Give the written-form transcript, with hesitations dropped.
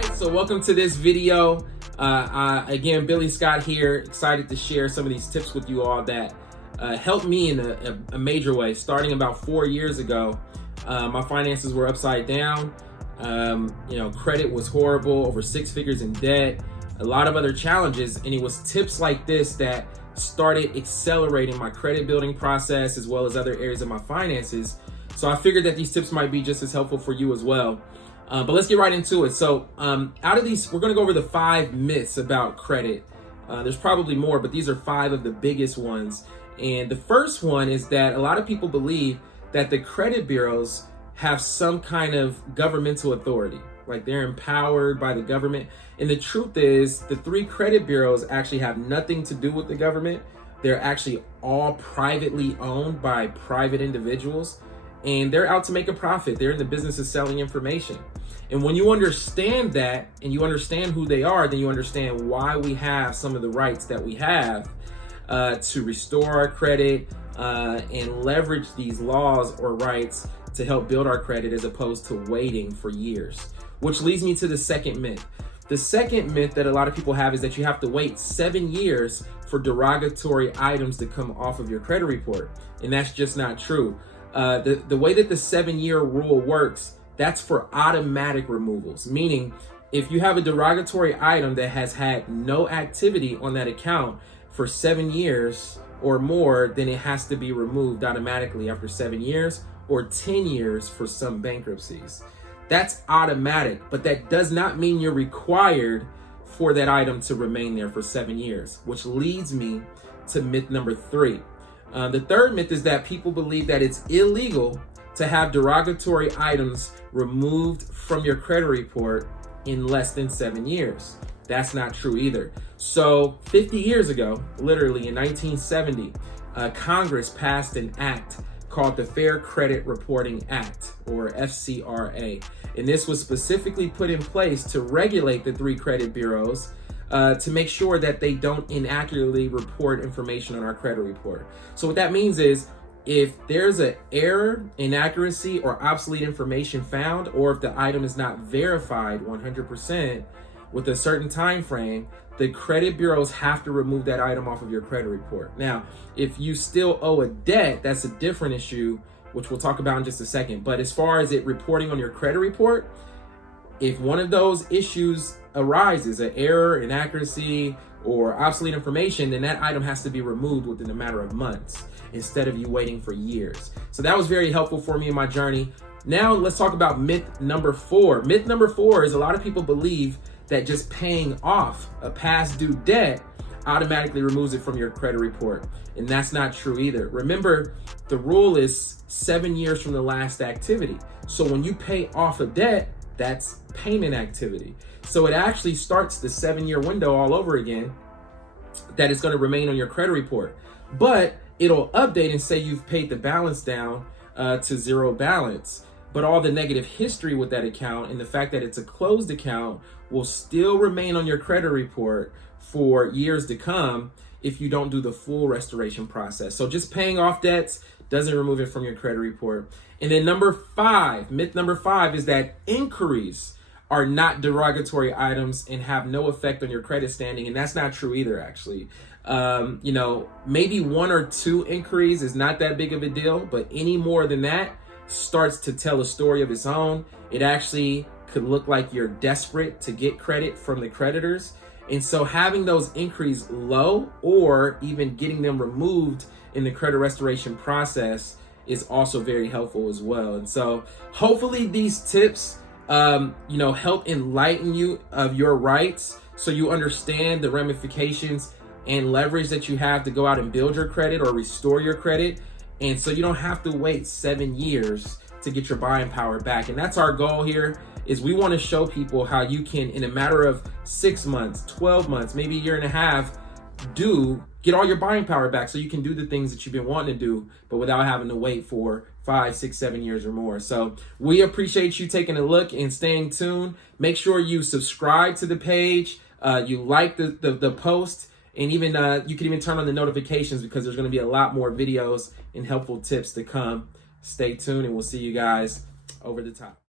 right, so welcome to this video. Again, Billy Scott here, excited to share some of these tips with you all that helped me in a major way. Starting about 4 years ago, my finances were upside down. Credit was horrible, over 6 figures in debt, a lot of other challenges, and it was tips like this that started accelerating my credit building process as well as other areas of my finances. So I figured that these tips might be just as helpful for you as well. But let's get right into it. So out of these, we're going to go over the 5 myths about credit. There's probably more, but these are 5 of the biggest ones. And the first one is that a lot of people believe that the credit bureaus have some kind of governmental authority, like they're empowered by the government. And the truth is, the 3 credit bureaus actually have nothing to do with the government. They're actually all privately owned by private individuals, and they're out to make a profit. They're in the business of selling information. And when you understand that and you understand who they are, then you understand why we have some of the rights that we have to restore our credit and leverage these laws or rights to help build our credit as opposed to waiting for years. Which leads me to the second myth. The second myth that a lot of people have is that you have to wait 7 years for derogatory items to come off of your credit report. And that's just not true. The way that the 7-year rule works, that's for automatic removals, meaning if you have a derogatory item that has had no activity on that account for 7 years or more, then it has to be removed automatically after 7 years or 10 years for some bankruptcies. That's automatic, but that does not mean you're required for that item to remain there for 7 years, which leads me to myth number 3. The third myth is that people believe that it's illegal to have derogatory items removed from your credit report in less than 7 years. That's not true either. So 50 years ago, literally in 1970, Congress passed an act called the Fair Credit Reporting Act, or FCRA. And this was specifically put in place to regulate the 3 credit bureaus to make sure that they don't inaccurately report information on our credit report. So what that means is, if there's an error, inaccuracy, or obsolete information found, or if the item is not verified 100% with a certain time frame, the credit bureaus have to remove that item off of your credit report. Now, if you still owe a debt, that's a different issue, which we'll talk about in just a second. But as far as it reporting on your credit report, if one of those issues arises, an error, inaccuracy, or obsolete information, then that item has to be removed within a matter of months instead of you waiting for years. So that was very helpful for me in my journey. Now let's talk about myth number 4. Myth number 4 is a lot of people believe that just paying off a past due debt automatically removes it from your credit report. And that's not true either. Remember, the rule is 7 years from the last activity. So when you pay off a debt, that's payment activity. So it actually starts the 7-year window all over again that is going to remain on your credit report. But it'll update and say you've paid the balance down to 0 balance. But all the negative history with that account and the fact that it's a closed account will still remain on your credit report for years to come if you don't do the full restoration process. So just paying off debts doesn't remove it from your credit report. And then myth number 5 is that inquiries are not derogatory items and have no effect on your credit standing. And that's not true either, actually. Maybe 1 or 2 inquiries is not that big of a deal, but any more than that starts to tell a story of its own. It actually could look like you're desperate to get credit from the creditors. And so having those inquiries low or even getting them removed in the credit restoration process is also very helpful as well. And so hopefully these tips help enlighten you of your rights so you understand the ramifications and leverage that you have to go out and build your credit or restore your credit. And so you don't have to wait 7 years to get your buying power back. And that's our goal here, is we want to show people how you can, in a matter of 6 months, 12 months, maybe a year and a half, get all your buying power back so you can do the things that you've been wanting to do, but without having to wait for 5, 6, 7 years or more. So we appreciate you taking a look and staying tuned. Make sure you subscribe to the page, you like the post, and even you can even turn on the notifications because there's going to be a lot more videos and helpful tips to come. Stay tuned, and we'll see you guys over the top.